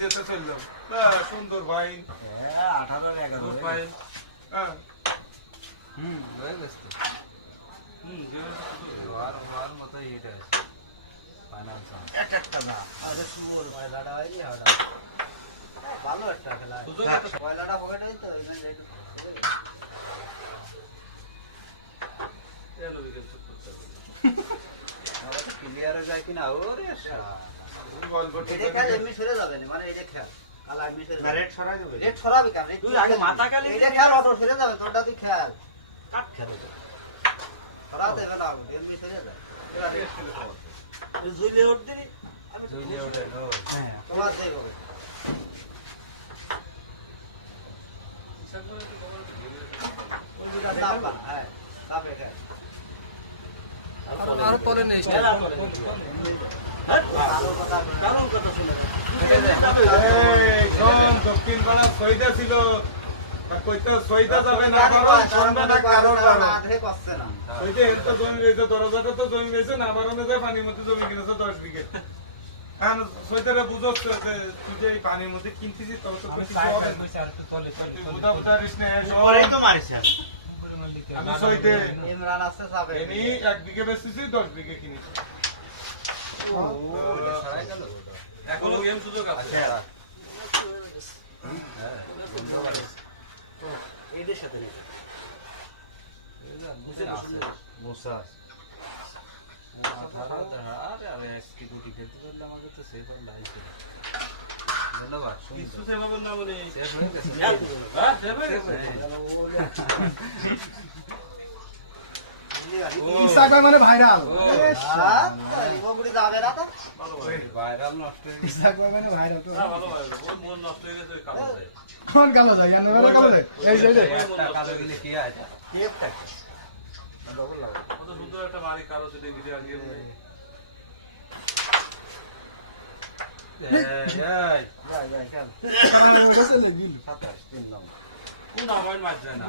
যেতে চললাম সুন্দর ভাই 18-11 ভাই হয়ে গেছে আর মতো এটা ফাইনান্স একটা না আরে সুন্দর পয়লাটা হয়নি ওটা ভালো একটা খেলা পয়লাটা পকেটে তো এখানে রেট এলো উইকেট করতে হবে ক্লিয়ার হয়ে যায় কিনা ওরে বল বল এটা খেল এমনি সরে যাবে না মানে এটা খেল কালা এমনি সরে যাবে রেড সরাই যাবে রেড সরাবি কেন তুই আগে মাথা খালি এটা খেল অটো সরে যাবে তোরটা তুই খেল কাট খেল সরাতে বেটা এমনি সরে যাবে এবারে খেল খাওয়া তুই জুইলে উঠ দিবি আমি জুইলে উঠে নো হ্যাঁ তোমার দেই হবে ইসাগুলো তো খবর ঘিরে ওই যেটা দাবা হ্যাঁ দাবে এটা আর পরে নেই খেলা করে দক্ষিণ পাড়া ছয়টা ছিল ছয়টা যাবে না জমি রয়েছে দরজাটা তো জমি রয়েছে না বারণে যায় পানির মধ্যে জমি কিনেছে 10 বিঘে ছয়টাটা বুঝোস যে তুই যে পানির মধ্যে কিনতেছিস তবে তো কিছু হবে আমি ছয়টে ইমরান আছে যাবে এমনি 1 বিঘে বেচতেছি 10 বিঘে কিনেছি এখনো গেম সুযোগ আছে এদের সাথে মুসা আরে আমি এসকি গুটি খেলতে পারলে আমাকে তো সেভ আর লাইফ ধন্যবাদ কিছু সেভ হবে না বলে সেভ হয়ে গেছে হ্যাঁ সেভ হয়ে গেছে ইনস্টাগ্রাম মানে ভাইরাল ওগুলি যাবে না তো ভালো ভাইরাল নষ্ট হয়ে গেছে ইনস্টাগ্রাম মানে ভাইরাল তো না ভালো ভাইরাল বহুত মন নষ্ট হয়ে গেছে কালো যায় কোন কালো যায় জানো না কালো যায় এই যে একটা কালো গিলে কি আছে টেপটা ডবল লাগা কত সুন্দর একটা বাড়ি কালো সেটা ভিডিও আনিয়ে এই কেন গেছে না গিল 27 3 নম্বর কোন আমার মাঝ যায় না